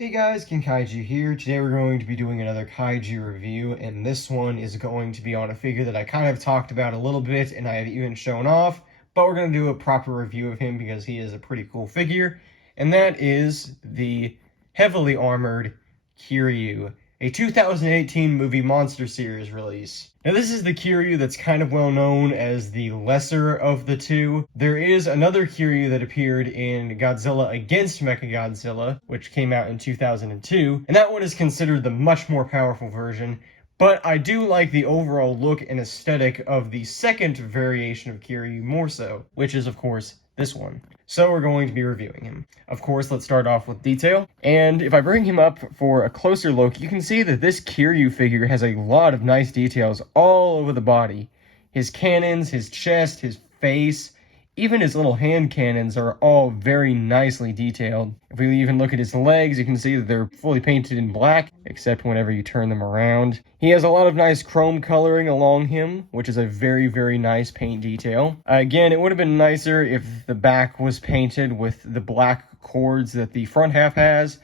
Hey guys, Kaiju here. Today we're going to be doing another Kaiju review, and this one is going to be on a figure that I kind of talked about a little bit and I have even shown off, but we're going to do a proper review of him because he is a pretty cool figure, and that is the heavily armored Kiryu, a 2018 movie Monster Series release. Now this is the Kiryu that's kind of well known as the lesser of the two. There is another Kiryu that appeared in Godzilla Against Mechagodzilla, which came out in 2002, and that one is considered the much more powerful version. But I do like the overall look and aesthetic of the second variation of Kiryu more so, which is of course this one. So we're going to be reviewing him. Of course, let's start off with detail. And if I bring him up for a closer look, you can see that this Kiryu figure has a lot of nice details all over the body. His cannons, his chest, his face, even his little hand cannons are all very nicely detailed. If we even look at his legs, you can see that they're fully painted in black, except whenever you turn them around. He has a lot of nice chrome coloring along him, which is a very, very nice paint detail. Again, it would have been nicer if the back was painted with the black cords that the front half has,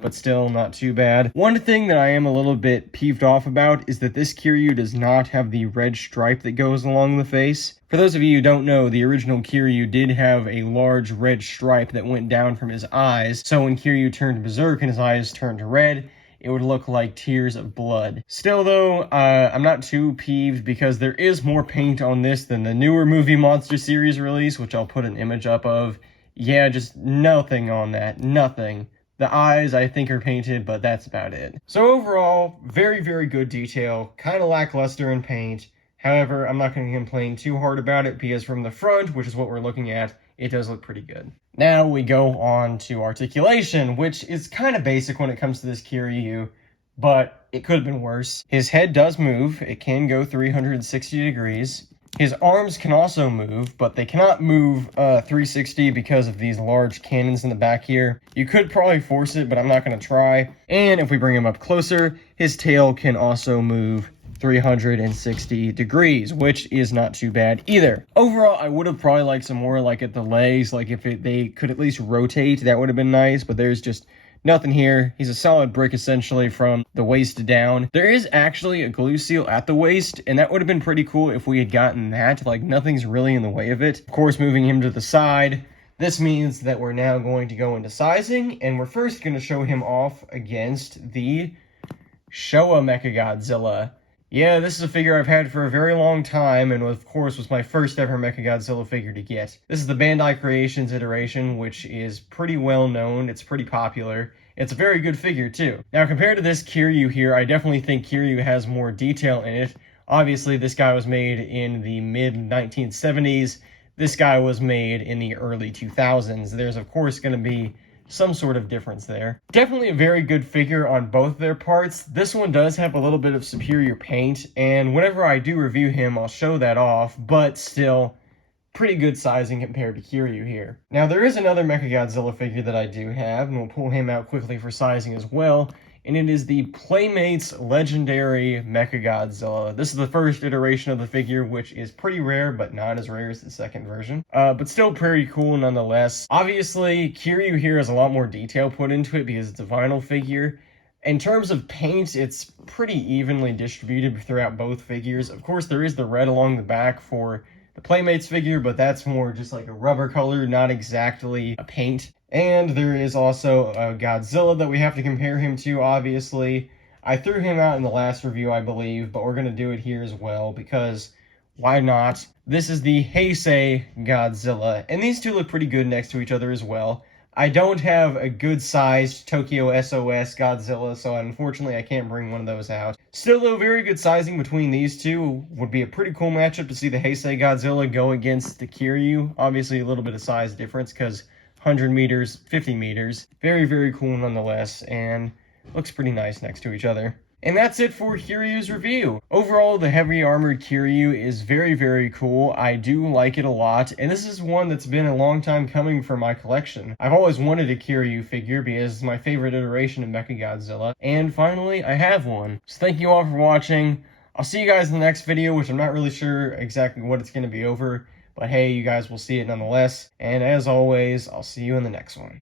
but still not too bad. One thing that I am a little bit peeved off about is that this Kiryu does not have the red stripe that goes along the face. For those of you who don't know, the original Kiryu did have a large red stripe that went down from his eyes, so when Kiryu turned berserk and his eyes turned red, it would look like tears of blood. Still though, I'm not too peeved because there is more paint on this than the newer movie Monster Series release, which I'll put an image up of. Yeah, just nothing on that, nothing. The eyes, I think, are painted, but that's about it. So overall, very, very good detail. Kind of lackluster in paint. However, I'm not going to complain too hard about it because from the front, which is what we're looking at, it does look pretty good. Now we go on to articulation, which is kind of basic when it comes to this Kiryu, but it could have been worse. His head does move. It can go 360 degrees. His arms can also move, but they cannot move 360 because of these large cannons in the back here. You could probably force it, but I'm not going to try. And if we bring him up closer, his tail can also move 360 degrees, which is not too bad either. Overall, I would have probably liked some more like at the legs, like if they could at least rotate, that would have been nice, but there's just nothing here. He's a solid brick essentially from the waist down. There is actually a glue seal at the waist, and that would have been pretty cool if we had gotten that. Like, nothing's really in the way of it. Of course, moving him to the side, this means that we're now going to go into sizing, and we're first going to show him off against the Showa Mechagodzilla. Yeah, this is a figure I've had for a very long time, and of course was my first ever Mechagodzilla figure to get. This is the Bandai Creations iteration, which is pretty well known. It's pretty popular. It's a very good figure, too. Now, compared to this Kiryu here, I definitely think Kiryu has more detail in it. Obviously, this guy was made in the mid-1970s. This guy was made in the early 2000s. There's, of course, going to be some sort of difference there. Definitely a very good figure on both their parts. This one does have a little bit of superior paint, and whenever I do review him, I'll show that off, but still, pretty good sizing compared to Kiryu here. Now, there is another Mechagodzilla figure that I do have, and we'll pull him out quickly for sizing as well, and it is the Playmates Legendary Mechagodzilla. This is the first iteration of the figure, which is pretty rare, but not as rare as the second version. But still pretty cool nonetheless. Obviously, Kiryu here has a lot more detail put into it because it's a vinyl figure. In terms of paint, it's pretty evenly distributed throughout both figures. Of course, there is the red along the back for the Playmates figure, but that's more just like a rubber color, not exactly a paint. And there is also a Godzilla that we have to compare him to, obviously. I threw him out in the last review, I believe, but we're going to do it here as well, because why not? This is the Heisei Godzilla, and these two look pretty good next to each other as well. I don't have a good-sized Tokyo SOS Godzilla, so unfortunately I can't bring one of those out. Still, though, very good sizing between these two. Would be a pretty cool matchup to see the Heisei Godzilla go against the Kiryu. Obviously, a little bit of size difference, because 100 meters, 50 meters. Very, very cool nonetheless, and looks pretty nice next to each other. And that's it for Kiryu's review. Overall, the heavy armored Kiryu is very, very cool. I do like it a lot, and this is one that's been a long time coming for my collection. I've always wanted a Kiryu figure because it's my favorite iteration of Mechagodzilla, and finally, I have one. So thank you all for watching. I'll see you guys in the next video, which I'm not really sure exactly what it's going to be over, but hey, you guys will see it nonetheless. And as always, I'll see you in the next one.